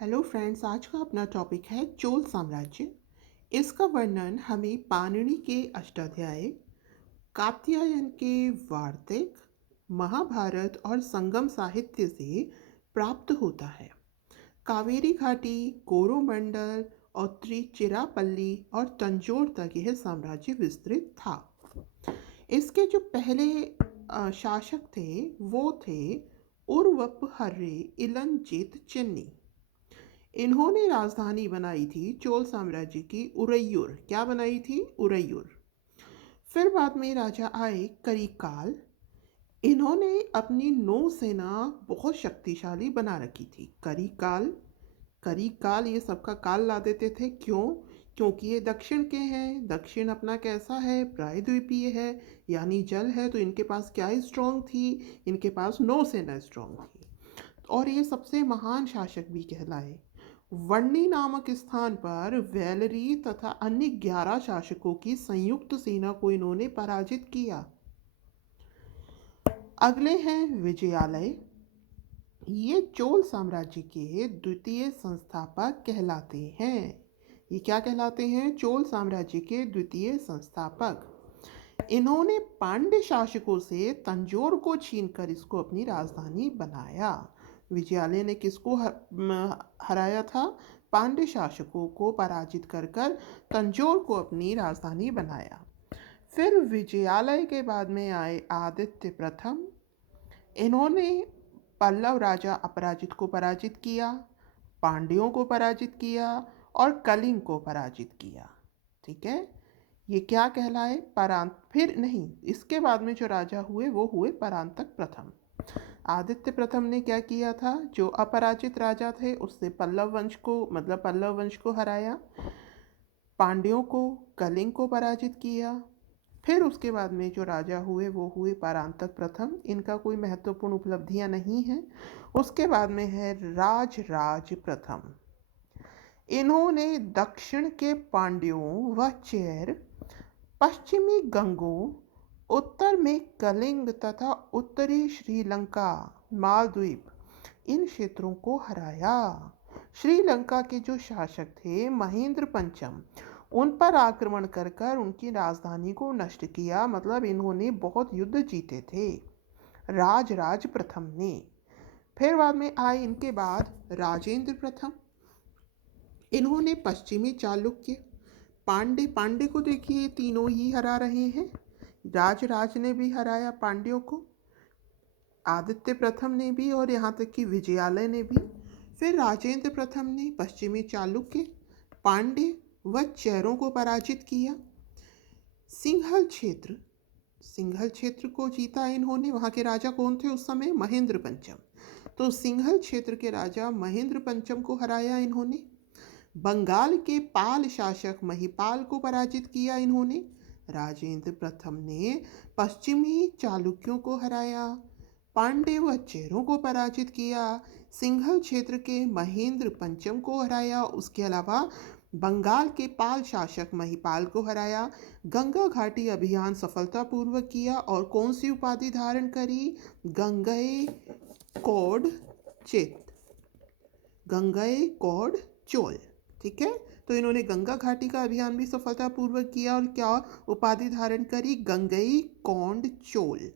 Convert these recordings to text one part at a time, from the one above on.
Hello friends, आज का अपना टॉपिक है चोल साम्राज्य। इसका वर्णन हमें पाणिनि के अष्टाध्याय, कात्यायन के वार्तिक, महाभारत और संगम साहित्य से प्राप्त होता है। कावेरी घाटी, कोरोमंडल और त्रिचिरापल्ली और तंजौर तक यह साम्राज्य विस्तृत था। इसके जो पहले शासक थे वो थे उर्वपहर्रे इलंजीत चिन्नी। इन्होंने राजधानी बनाई थी चोल साम्राज्य की उरैयूर। क्या बनाई थी? उरैयूर। फिर बाद में राजा आए करिकाल। इन्होंने अपनी नौसेना बहुत शक्तिशाली बना रखी थी। करिकाल करिकाल ये सबका काल ला देते थे। क्यों? क्योंकि ये दक्षिण के हैं। दक्षिण अपना कैसा है? प्रायद्वीपीय है, यानी जल है। तो इनके पास क्या स्ट्रांग थी? इनके पास नौसेना स्ट्रांग थी। और ये सबसे महान शासक भी कहलाए। वर्णी नामक स्थान पर वेलरी तथा अन्य 11 शासकों की संयुक्त सेना को इन्होंने पराजित किया। अगले हैं विजयालय। ये चोल साम्राज्य के द्वितीय संस्थापक कहलाते हैं। ये क्या कहलाते हैं? चोल साम्राज्य के द्वितीय संस्थापक। इन्होंने पांड्य शासकों से तंजौर को छीनकर इसको अपनी राजधानी बनाया। विजयालय ने किसको हराया था? पांड्य शासकों को पराजित कर तंजौर को अपनी राजधानी बनाया। फिर विजयालय के बाद में आए आदित्य प्रथम। इन्होंने पल्लव राजा अपराजित को पराजित किया, पांड्यों को पराजित किया और कलिंग को पराजित किया। ठीक है, ये क्या कहलाए? परांत। फिर नहीं, इसके बाद में जो राजा हुए वो हुए परांतक प्रथम। आदित्य प्रथम ने क्या किया था? जो अपराजित राजा थे उससे पल्लव वंश को हराया, पांड्यों को, कलिंग को पराजित किया। फिर उसके बाद में जो राजा हुए वो हुए परांतक प्रथम। इनका कोई महत्वपूर्ण उपलब्धियां नहीं है। उसके बाद में है राज प्रथम। इन्होंने दक्षिण के पांड्यों व चेर, पश्चिमी गंगों, उत्तर में कलिंग तथा उत्तरी श्रीलंका, मालद्वीप, इन क्षेत्रों को हराया। श्रीलंका के जो शासक थे महेंद्र पंचम, उन पर आक्रमण कर उनकी राजधानी को नष्ट किया। मतलब इन्होंने बहुत युद्ध जीते थे राज प्रथम ने। फिर बाद में आए इनके बाद राजेंद्र प्रथम। इन्होंने पश्चिमी चालुक्य, पांडे को देखिए, तीनों ही हरा रहे हैं। राज ने भी हराया पांड्यों को, आदित्य प्रथम ने भी, और यहाँ तक कि विजयालय ने भी। फिर राजेंद्र प्रथम ने पश्चिमी चालुक्य, पांड्य व चेरों को पराजित किया। सिंघल क्षेत्र को जीता इन्होंने। वहाँ के राजा कौन थे उस समय? महेंद्र पंचम। तो सिंघल क्षेत्र के राजा महेंद्र पंचम को हराया इन्होंने। बंगाल के पाल शासक महिपाल को पराजित किया इन्होंने। राजेंद्र प्रथम ने पश्चिमी चालुक्यों को हराया, पांड्य व चेरों को पराजित किया, सिंघल क्षेत्र के महेंद्र पंचम को हराया। उसके अलावा बंगाल के पाल शासक महिपाल को हराया। गंगा घाटी अभियान सफलतापूर्वक किया और कौन सी उपाधि धारण करी? गंगई कोड चेत, गंगई कोड चोल। ठीक है, तो इन्होंने गंगा घाटी का अभियान भी सफलतापूर्वक किया और क्या उपाधि धारण करी? गंगई कोंड चोल।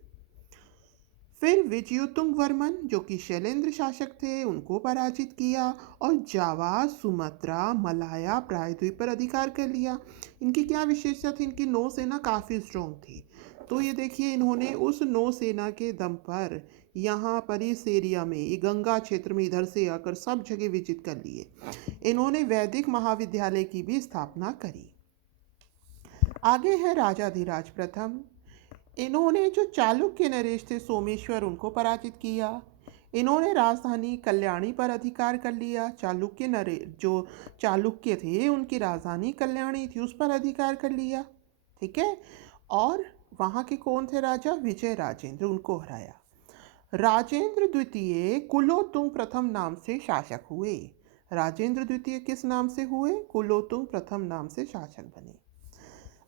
फिर विजयोतुंग वर्मन, जो कि शैलेंद्र शासक थे, उनको पराजित किया और जावा, सुमात्रा, मलाया, प्रायद्वीप पर अधिकार कर लिया। इनकी क्या विशेषता थी? इनकी नौसेना काफ़ी स्ट्रॉन्ग थी। तो ये देखिए, इन्होंने उस नौसेना के दम पर यहाँ पर इस एरिया में, गंगा क्षेत्र में इधर से आकर सब जगह विजित कर लिए। इन्होंने वैदिक महाविद्यालय की भी स्थापना करी। आगे है राजाधिराज प्रथम। इन्होंने जो चालुक्य नरेश थे सोमेश्वर, उनको पराजित किया। इन्होंने राजधानी कल्याणी पर अधिकार कर लिया। जो चालुक्य थे उनकी राजधानी कल्याणी थी, उस पर अधिकार कर लिया। ठीक है, और वहाँ के कौन थे राजा? विजय राजेंद्र, उनको हराया। राजेंद्र द्वितीय कुलोत्तुंग प्रथम नाम से शासक हुए। राजेंद्र द्वितीय किस नाम से हुए? कुलोत्तुंग प्रथम नाम से शासक बने।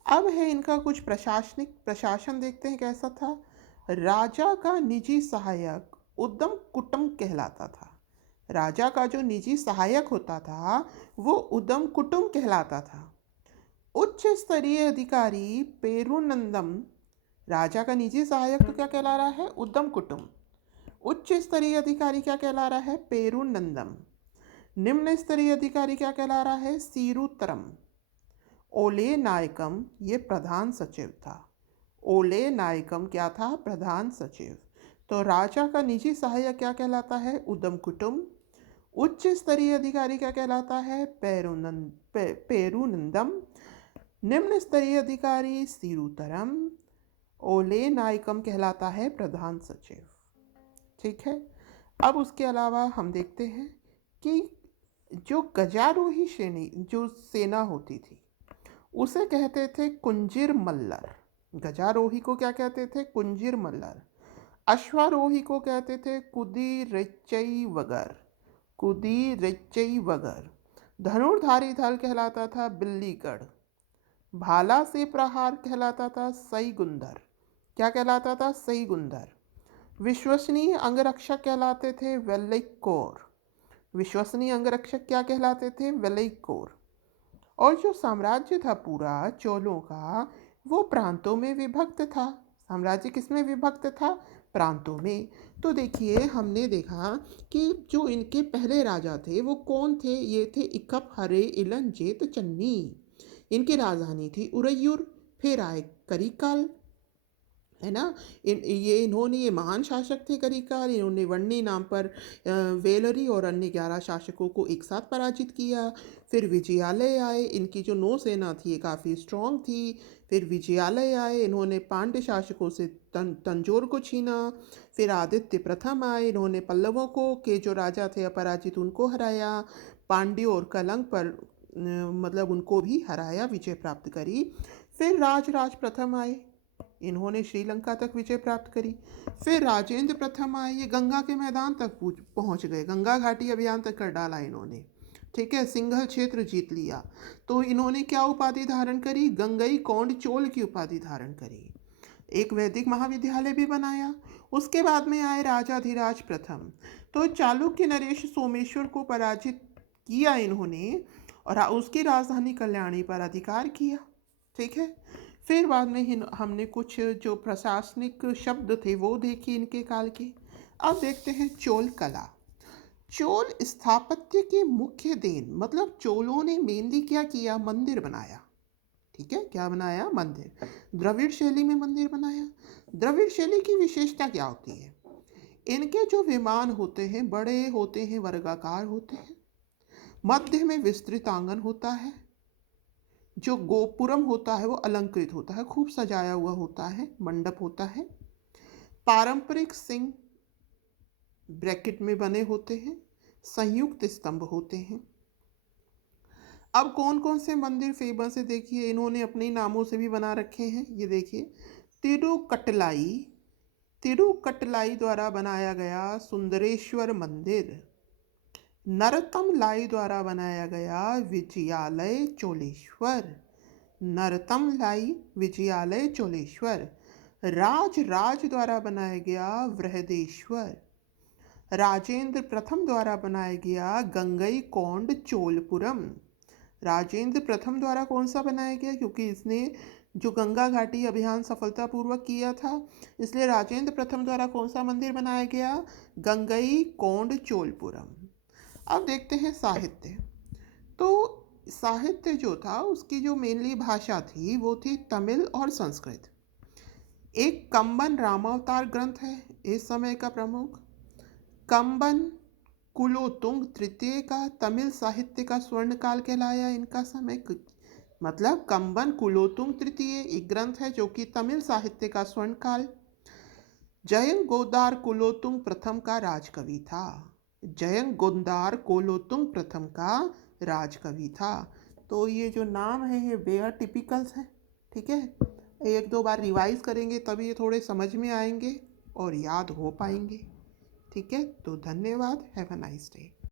अब है इनका कुछ प्रशासन देखते हैं कैसा था। राजा का निजी सहायक उद्दम कुटुम कहलाता था। राजा का जो निजी सहायक होता था वो उदम कुटुम कहलाता था। उच्च स्तरीय अधिकारी पेरुनंदम, राजा का निजी सहायक तो क्या कहला रहा है? उद्दम कुटुम। उच्च स्तरीय अधिकारी क्या कहला रहा है? पेरुनंदम। निम्न स्तरीय अधिकारी क्या कहला रहा है? सीरुतरम। ओले नायकम ये प्रधान सचिव था। ओले नायकम क्या था? प्रधान सचिव। तो राजा का निजी सहायक क्या कहलाता है? उद्दम कुटुम। उच्च स्तरीय अधिकारी क्या कहलाता है? पेरुनंदम। निम्न स्तरीय अधिकारी सीरुतरम। ओले नायकम कहलाता है प्रधान सचिव। ठीक है। अब उसके अलावा हम देखते हैं कि जो गजारोही श्रेणी जो सेना होती थी उसे कहते थे कुंजीर मल्लर। गजारोही को क्या कहते थे? कुंजीर मल्लर। अश्वारोही को कहते थे कुदी रिच्चई वगर। कुदी रिच्चई वगर। धनुर्धारी दल कहलाता था बिल्लीगढ़। भाला से प्रहार कहलाता था सई गुंदर। क्या कहलाता था? सई गुंदर। विश्वसनीय अंगरक्षक कहलाते थे वेल्लैक्कोर। विश्वसनीय अंगरक्षक क्या कहलाते थे? वेल्लैक्कोर। और जो साम्राज्य था पूरा चोलों का वो प्रांतों में विभक्त था। साम्राज्य किसमें विभक्त था? प्रांतों में। तो देखिए हमने देखा कि जो इनके पहले राजा थे वो कौन थे? ये थे इकप हरे इलंजेत चन्नी। इनकी राजधानी थी उरैयूर। फिर आए करिकाल, है ना। इन्होंने महान शासक थे करिकाल। इन्होंने वन्नी नाम पर वेलरी और अन्य 11 शासकों को एक साथ पराजित किया। फिर विजयालय आए। इनकी जो नौसेना थी ये काफ़ी स्ट्रांग थी। फिर विजयालय आए। इन्होंने पांड्य शासकों से तंजौर को छीना। फिर आदित्य प्रथम आए। इन्होंने पल्लवों को के जो राजा थे अपराजित उनको हराया। पांड्यों और कलंग पर मतलब उनको भी हराया, विजय प्राप्त करी। फिर राजराज प्रथम आए। इन्होंने श्रीलंका तक विजय प्राप्त करी। फिर राजेंद्र प्रथम आए। ये गंगा के मैदान तक पहुंच गए। गंगा घाटी अभियान तक कर डाला इन्होंने। ठीक है। सिंघल क्षेत्र जीत लिया। तो इन्होंने क्या उपाधि धारण करी? गंगई कौंड चोल की उपाधि धारण करी। एक वैदिक महाविद्यालय भी बनाया। उसके बाद में आए राजाधिराज प्रथम। तो चालुक्य नरेश सोमेश्वर को पराजित किया इन्होंने और उसकी राजधानी कल्याणी पर अधिकार किया। ठीक है। फिर बाद में हमने कुछ जो प्रशासनिक शब्द थे वो देखे इनके काल के। अब देखते हैं चोल कला। चोल स्थापत्य के मुख्य देन, मतलब चोलों ने मेनली क्या किया? मंदिर बनाया। ठीक है। क्या बनाया? मंदिर। द्रविड़ शैली में मंदिर बनाया। द्रविड़ शैली की विशेषता क्या होती है? इनके जो विमान होते हैं बड़े होते हैं, वर्गाकार होते हैं। मध्य में विस्तृत आंगन होता है। जो गोपुरम होता है वो अलंकृत होता है, खूब सजाया हुआ होता है, मंडप होता है। पारंपरिक सिंह ब्रैकेट में बने होते हैं। संयुक्त स्तंभ होते हैं। अब कौन कौन से मंदिर फेमस है देखिए, इन्होंने अपने नामों से भी बना रखे हैं। ये देखिए तिरुकटलाई, तिरुकटलाई द्वारा बनाया गया सुंदरेश्वर मंदिर। नरतम लाई द्वारा बनाया गया विजयालय चोलेश्वर। नरतम लाई विजयालय चोलेश्वर। राज द्वारा बनाया गया बृहदेश्वर। राजेंद्र प्रथम द्वारा बनाया गया गंगई कोंड चोलपुरम। राजेंद्र प्रथम द्वारा कौन सा बनाया गया? क्योंकि इसने जो गंगा घाटी अभियान सफलतापूर्वक किया था, इसलिए राजेंद्र प्रथम द्वारा कौन सा मंदिर बनाया गया? गंगई कोंड चोलपुरम। अब देखते हैं साहित्य। तो साहित्य जो था उसकी जो मेनली भाषा थी वो थी तमिल और संस्कृत। एक कंबन रामावतार ग्रंथ है इस समय का प्रमुख। कंबन कुलोतुंग तृतीय का तमिल साहित्य का स्वर्णकाल कहलाया इनका समय। मतलब कंबन कुलोतुंग तृतीय एक ग्रंथ है जो कि तमिल साहित्य का स्वर्णकाल। जयंग गोदार कुलोतुंग प्रथम का राजकवि था। जयंग गोंदार कुलोतुंग प्रथम का राजकवि था। तो ये जो नाम है ये बेहद टिपिकल्स हैं। ठीक है। एक दो बार रिवाइज करेंगे तभी ये थोड़े समझ में आएंगे और याद हो पाएंगे। ठीक है। तो धन्यवाद। Have a nice day.